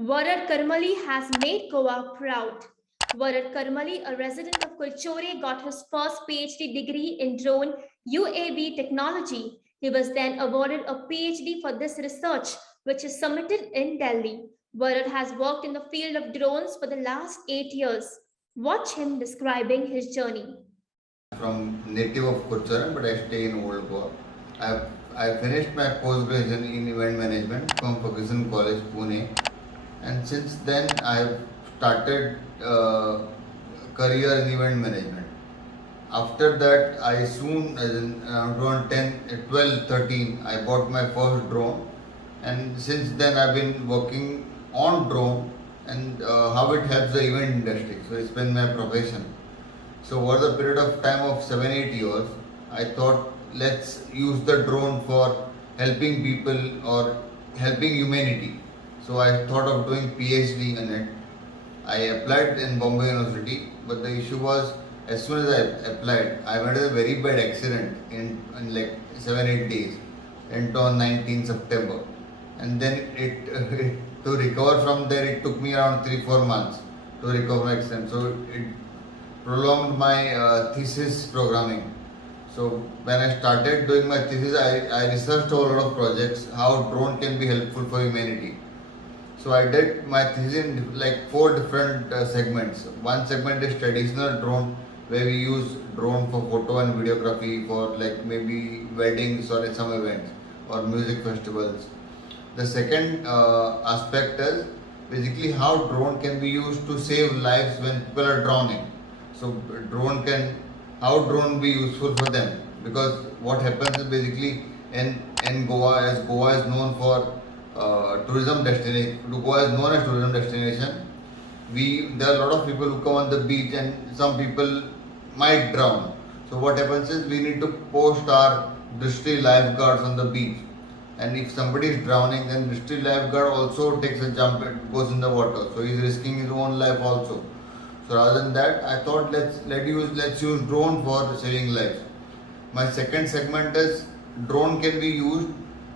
Varad Karmali has made Goa proud. Varad Karmali, a resident of Kulchore, got his first PhD degree in drone UAV technology. He was then awarded a PhD for this research, which is submitted in Delhi. Varad has worked in the field of drones for the last 8 years. Watch him describing his journey. From native of Kurcharan, but I stay in Old Goa. I finished my post-graduation in event management from Ferguson College, Pune, and since then I have started career in event management. After that, I soon, as in around 10, 12, 13, I bought my first drone, and since then I've been working on drone and how it helps the event industry. So it's been my profession. So over the period of time of 7-8 years, I thought let's use the drone for helping people or helping humanity. So I thought of doing PhD in it. I applied in Bombay University, but the issue was as soon as I applied, I had a very bad accident in like 7-8 days, and on 19 September, and then it to recover from there it took me around 3-4 months to recover my accident. So it prolonged my thesis programming. So when I started doing my thesis, I researched a lot of projects, how drone can be helpful for humanity. So I did my thesis in like 4 different segments. One segment is traditional drone, where we use drone for photo and videography for like maybe weddings or some events or music festivals. The second aspect is basically how drone can be used to save lives when people are drowning. So how drone be useful for them, because what happens is basically in Goa, as Goa is known for tourism destination. Goa is known as tourism destination. There are a lot of people who come on the beach, and some people might drown. So what happens is we need to post our district lifeguards on the beach, and if somebody is drowning, then district lifeguard also takes a jump and goes in the water. So he's risking his own life also. So rather than that, I thought let's use drone for saving lives. My second segment is drone can be used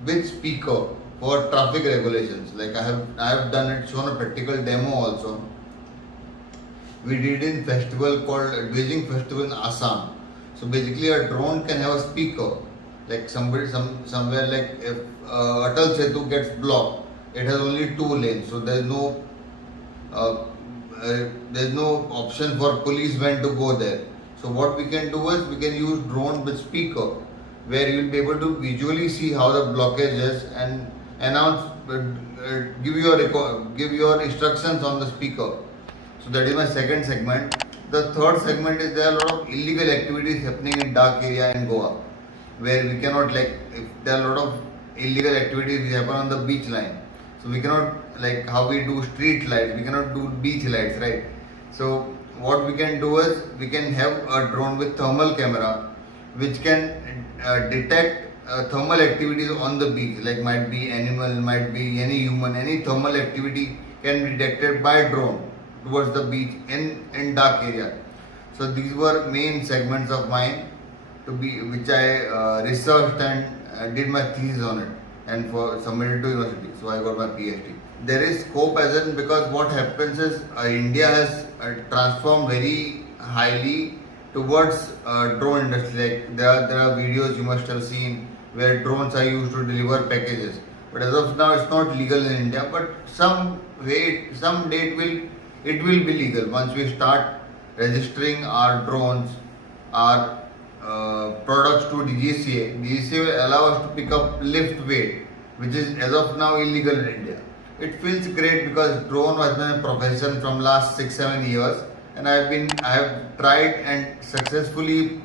with speaker for traffic regulations. Like I have done it, shown a practical demo also. We did in festival called Dwejing Festival in Assam. So basically a drone can have a speaker. Like somewhere like if Atal Setu gets blocked, it has only 2 lanes. So there's no option for police when to go there. So what we can do is we can use drone with speaker, where you will be able to visually see how the blockage is and announce, give your instructions on the speaker. So that is my second segment. The third segment is there are a lot of illegal activities happening in dark area in Goa, where we cannot if there are a lot of illegal activities which happen on the beach line. So we cannot, like how we do street lights, we cannot do beach lights, right? So what we can do is we can have a drone with thermal camera, which can detect thermal activities on the beach, like might be animal, might be any human, any thermal activity can be detected by drone towards the beach in dark area. So these were main segments of mine which I researched and did my thesis on it, and for submitted to university. So I got my PhD. There is scope as in, because what happens is India has transformed very highly towards drone industry. Like there are videos you must have seen where drones are used to deliver packages. But as of now, it's not legal in India. But someday it will be legal once we start registering our drones, our products to DGCA. DGCA will allow us to pick up lift weight, which is as of now illegal in India. It feels great because drone has been a profession from last 6-7 years, and I have tried and successfully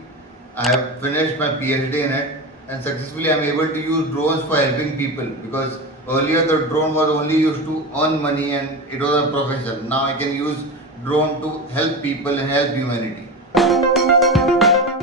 I have finished my PhD in it, and successfully I am able to use drones for helping people, because earlier the drone was only used to earn money and it was a profession. Now I can use drone to help people and help humanity.